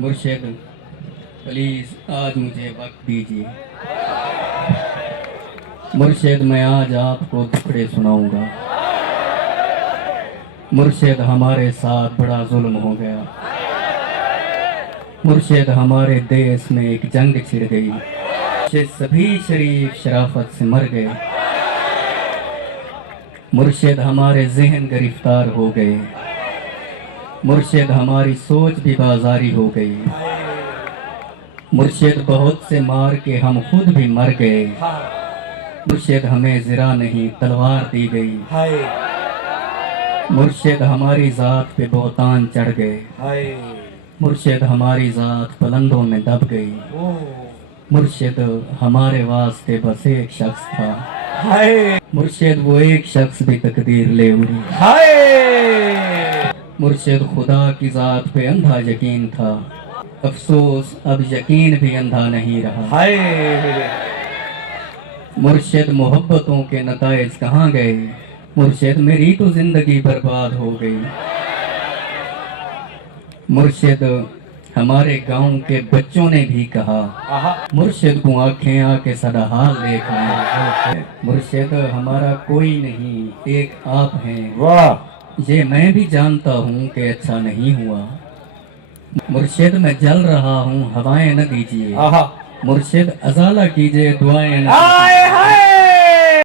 مرشد پلیز آج مجھے وقت دیجیے. مرشد میں آج آپ کو دکھڑے سناؤں گا. مرشد ہمارے ساتھ بڑا ظلم ہو گیا. مرشد ہمارے دیس میں ایک جنگ چھڑ گئی. مرشد سبھی شریف شرافت سے مر گئے. مرشد ہمارے ذہن گرفتار ہو گئے. مرشد ہماری سوچ بھی بازاری ہو گئی. مرشد بہت سے مار کے ہم خود بھی مر گئے. مرشد ہمیں زرہ نہیں تلوار دی گئی. مرشد ہماری ذات پہ بہتان چڑھ گئے. مرشد ہماری ذات پلندوں میں دب گئی. مرشد ہمارے واسطے بس ایک شخص تھا. مرشد وہ ایک شخص بھی تقدیر لے اڑی. مرشد خدا کی ذات پہ اندھا یقین تھا. افسوس اب یقین بھی اندھا نہیں رہا. مرشد محبتوں کے نتائج کہاں گئے. مرشد میری تو زندگی برباد ہو گئی. مرشد ہمارے گاؤں کے بچوں نے بھی کہا مرشد کو آنکھیں آ کے سدا حال دیکھا. مرشد ہمارا کوئی نہیں ایک آپ ہیں. یہ میں بھی جانتا ہوں کہ اچھا نہیں ہوا. مرشد میں جل رہا ہوں ہوائیں نہ دیجیے. مرشد ازالہ کیجئے دعائیں نہ دیجیے.